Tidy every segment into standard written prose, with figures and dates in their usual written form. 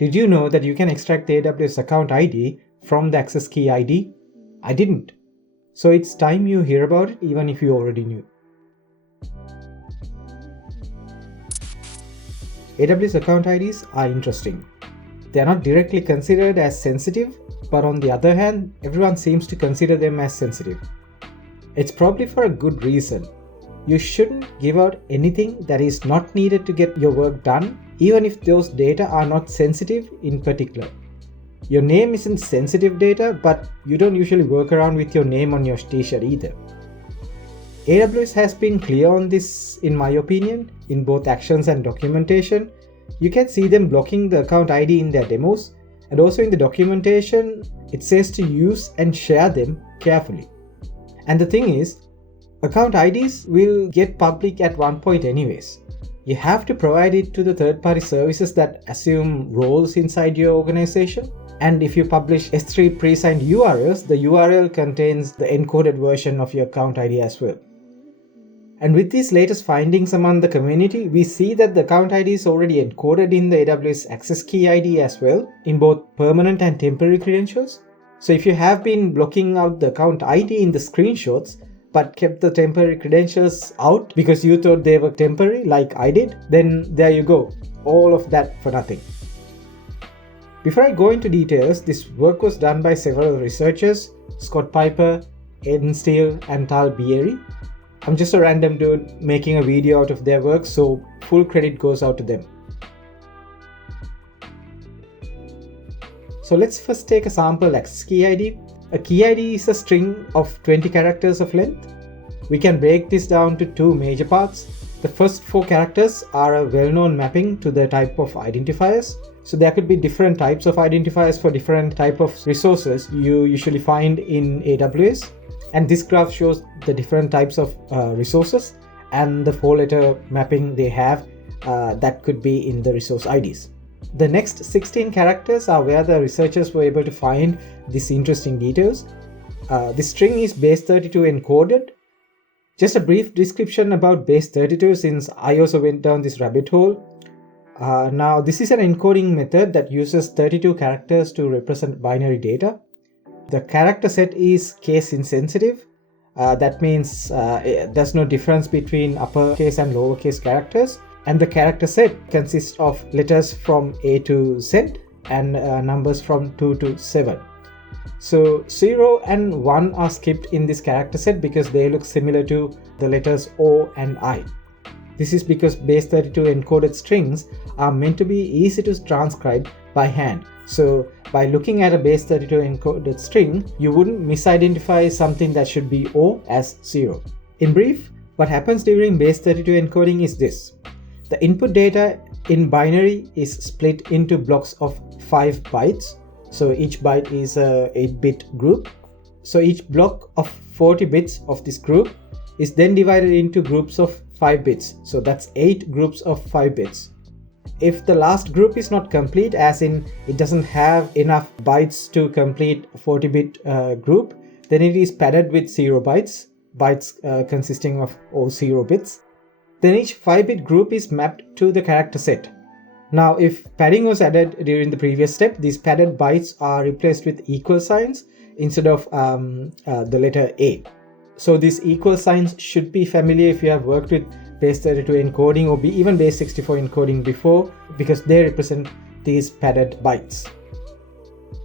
Did you know that you can extract the AWS account ID from the access key ID? I didn't. So it's time you hear about it even if you already knew. AWS account IDs are interesting. They are not directly considered as sensitive, but on the other hand, everyone seems to consider them as sensitive. It's probably for a good reason. You shouldn't give out anything that is not needed to get your work done, even if those data are not sensitive in particular. Your name isn't sensitive data, but you don't usually work around with your name on your t-shirt either. AWS has been clear on this, in my opinion, in both actions and documentation. You can see them blocking the account ID in their demos, and also in the documentation, it says to use and share them carefully. And the thing is, account IDs will get public at one point anyways. You have to provide it to the third-party services that assume roles inside your organization. And if you publish S3 pre-signed URLs, the URL contains the encoded version of your account ID as well. And with these latest findings among the community, we see that the account ID is already encoded in the AWS Access Key ID as well, in both permanent and temporary credentials. So if you have been blocking out the account ID in the screenshots, but kept the temporary credentials out because you thought they were temporary, like I did, then there you go. All of that for nothing. Before I go into details, this work was done by several researchers, Scott Piper, Aidan Steele, and Tal Bieri. I'm just a random dude making a video out of their work, so full credit goes out to them. So let's first take a sample access key ID. A key ID is a string of 20 characters of length. We can break this down to two major parts. The first 4 characters are a well-known mapping to the type of identifiers. So there could be different types of identifiers for different type of resources you usually find in AWS. And this graph shows the different types of resources and the 4-letter mapping they have that could be in the resource IDs. The next 16 characters are where the researchers were able to find these interesting details. The string is base 32 encoded. Just a brief description about base 32 since I also went down this rabbit hole. Now this is an encoding method that uses 32 characters to represent binary data. The character set is case insensitive. That means there's no difference between uppercase and lowercase characters. And the character set consists of letters from A to Z and numbers from 2 to 7. So 0 and 1 are skipped in this character set because they look similar to the letters O and I. This is because base 32 encoded strings are meant to be easy to transcribe by hand. So by looking at a base 32 encoded string, you wouldn't misidentify something that should be O as 0. In brief, what happens during base 32 encoding is this. The input data in binary is split into blocks of 5 bytes. So each byte is a 8-bit group. So each block of 40 bits of this group is then divided into groups of 5 bits. So that's 8 groups of 5 bits. If the last group is not complete, as in it doesn't have enough bytes to complete a 40-bit group, then it is padded with 0 bytes, consisting of all 0 bits. Then each 5-bit group is mapped to the character set. Now, if padding was added during the previous step, these padded bytes are replaced with equal signs instead of the letter A. So these equal signs should be familiar if you have worked with base 32 encoding or even base 64 encoding before, because they represent these padded bytes.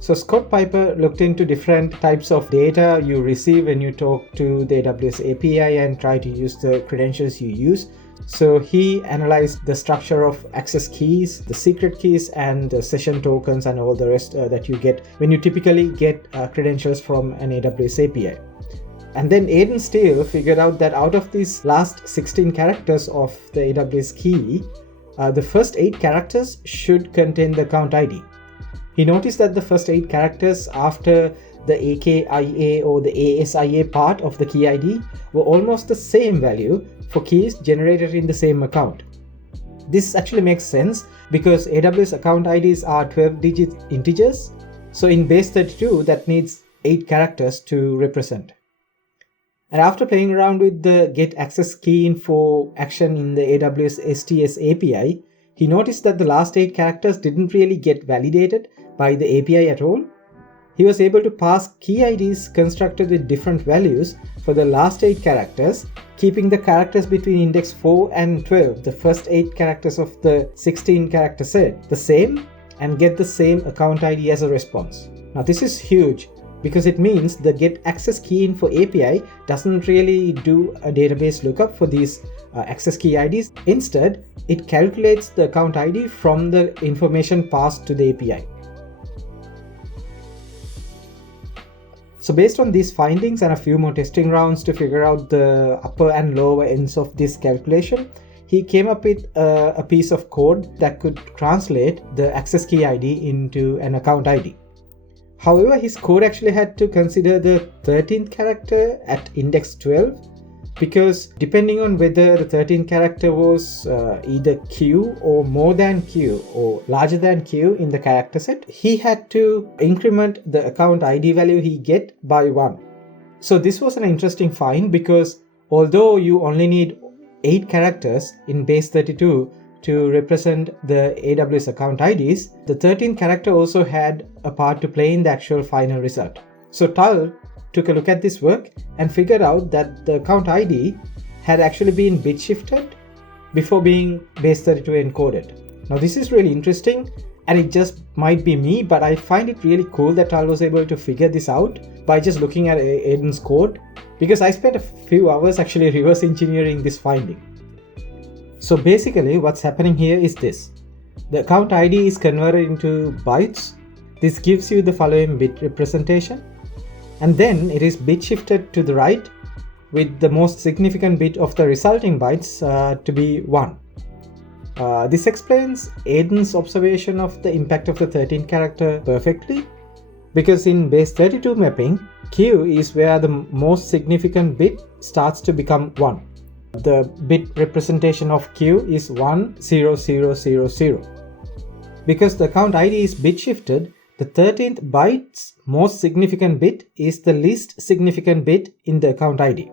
So Scott Piper looked into different types of data you receive when you talk to the AWS API and try to use the credentials you use. So he analyzed the structure of access keys, the secret keys, and the session tokens and all the rest that you get when you typically get credentials from an AWS API. And then Aidan Steele figured out that out of these last 16 characters of the AWS key, the first 8 characters should contain the account ID. He noticed that the first 8 characters after the AKIA or the ASIA part of the key ID were almost the same value for keys generated in the same account. This actually makes sense because AWS account IDs are 12-digit integers. So in base 32, that needs 8 characters to represent. And after playing around with the get access key info action in the AWS STS API, he noticed that the last 8 characters didn't really get validated by the API at all. He was able to pass key IDs constructed with different values for the last 8 characters, keeping the characters between index 4 and 12, the first 8 characters of the 16 character set, the same, and get the same account ID as a response. Now this is huge because it means the get access key info API doesn't really do a database lookup for these access key IDs. Instead, it calculates the account ID from the information passed to the API. So based on these findings and a few more testing rounds to figure out the upper and lower ends of this calculation, he came up with a piece of code that could translate the access key ID into an account ID. However, his code actually had to consider the 13th character at index 12, because depending on whether the 13th character was either Q or more than Q or larger than Q in the character set, he had to increment the account ID value he get by 1. So this was an interesting find, because although you only need 8 characters in base 32 to represent the AWS account IDs, the 13th character also had a part to play in the actual final result. So Tal took a look at this work and figured out that the account ID had actually been bit shifted before being base 32 encoded. Now this is really interesting, and it just might be me, but I find it really cool that Tal was able to figure this out by just looking at Aiden's code, because I spent a few hours actually reverse engineering this finding. So basically what's happening here is this. The account ID is converted into bytes. This gives you the following bit representation, and then it is bit shifted to the right with the most significant bit of the resulting bytes to be 1. This explains Aiden's observation of the impact of the 13th character perfectly, because in base 32 mapping, Q is where the most significant bit starts to become 1. The bit representation of Q is 1, 0, 0, 0, 0. Because the account ID is bit shifted, the 13th byte's most significant bit is the least significant bit in the account ID.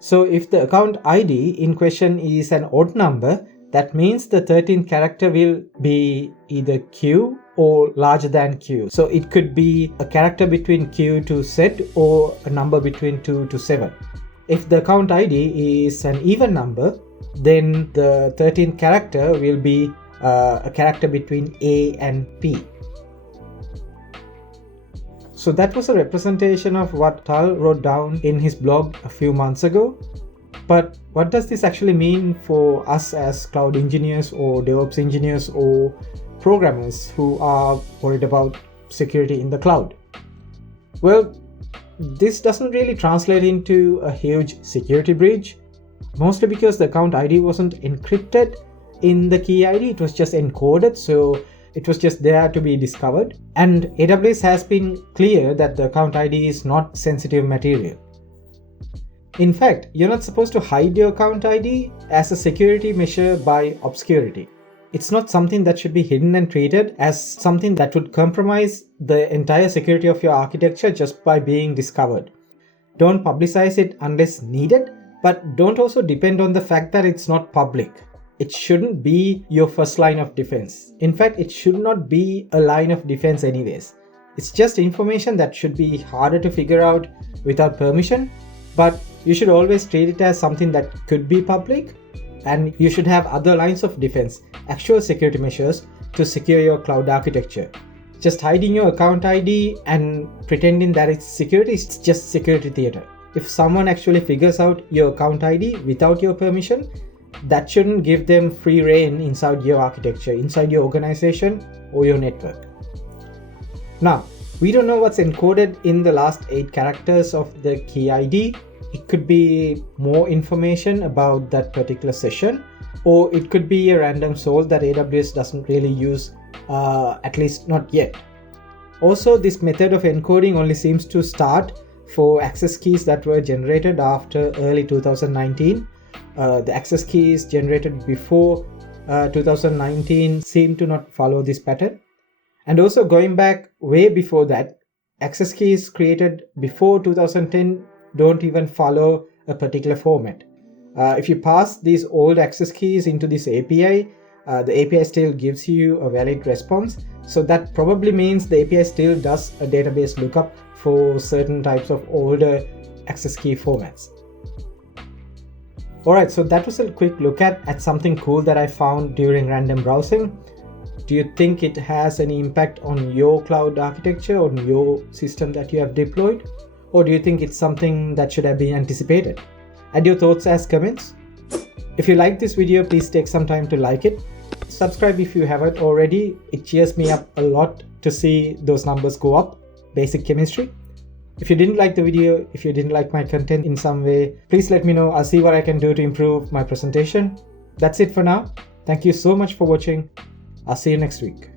So if the account ID in question is an odd number, that means the 13th character will be either Q or larger than Q. So it could be a character between Q to Z or a number between 2 to 7. If the account ID is an even number, then the 13th character will be a character between A and P. So that was a representation of what Tal wrote down in his blog a few months ago. But what does this actually mean for us as cloud engineers or DevOps engineers or programmers who are worried about security in the cloud? Well, this doesn't really translate into a huge security breach, mostly because the account ID wasn't encrypted in the key ID, it was just encoded, so it was just there to be discovered. And AWS has been clear that the account ID is not sensitive material. In fact, you're not supposed to hide your account ID as a security measure by obscurity. It's not something that should be hidden and treated as something that would compromise the entire security of your architecture just by being discovered. Don't publicize it unless needed, but don't also depend on the fact that it's not public. It shouldn't be your first line of defense. In fact, it should not be a line of defense anyways. It's just information that should be harder to figure out without permission, but you should always treat it as something that could be public, and you should have other lines of defense, actual security measures to secure your cloud architecture. Just hiding your account ID and pretending that it's security is just security theater. If someone actually figures out your account ID without your permission, that shouldn't give them free rein inside your architecture, inside your organization or your network. Now, we don't know what's encoded in the last 8 characters of the key ID. It could be more information about that particular session, or it could be a random source that AWS doesn't really use, at least not yet. Also, this method of encoding only seems to start for access keys that were generated after early 2019. The access keys generated before 2019 seem to not follow this pattern. And also going back way before that, access keys created before 2010 don't even follow a particular format. If you pass these old access keys into this API, the API still gives you a valid response. So that probably means the API still does a database lookup for certain types of older access key formats. Alright, so that was a quick look at something cool that I found during random browsing. Do you think it has any impact on your cloud architecture, on your system that you have deployed? Or do you think it's something that should have been anticipated? Add your thoughts as comments. If you like this video, please take some time to like it. Subscribe if you haven't already. It cheers me up a lot to see those numbers go up. Basic chemistry. If you didn't like the video, if you didn't like my content in some way, please let me know. I'll see what I can do to improve my presentation. That's it for now. Thank you so much for watching. I'll see you next week.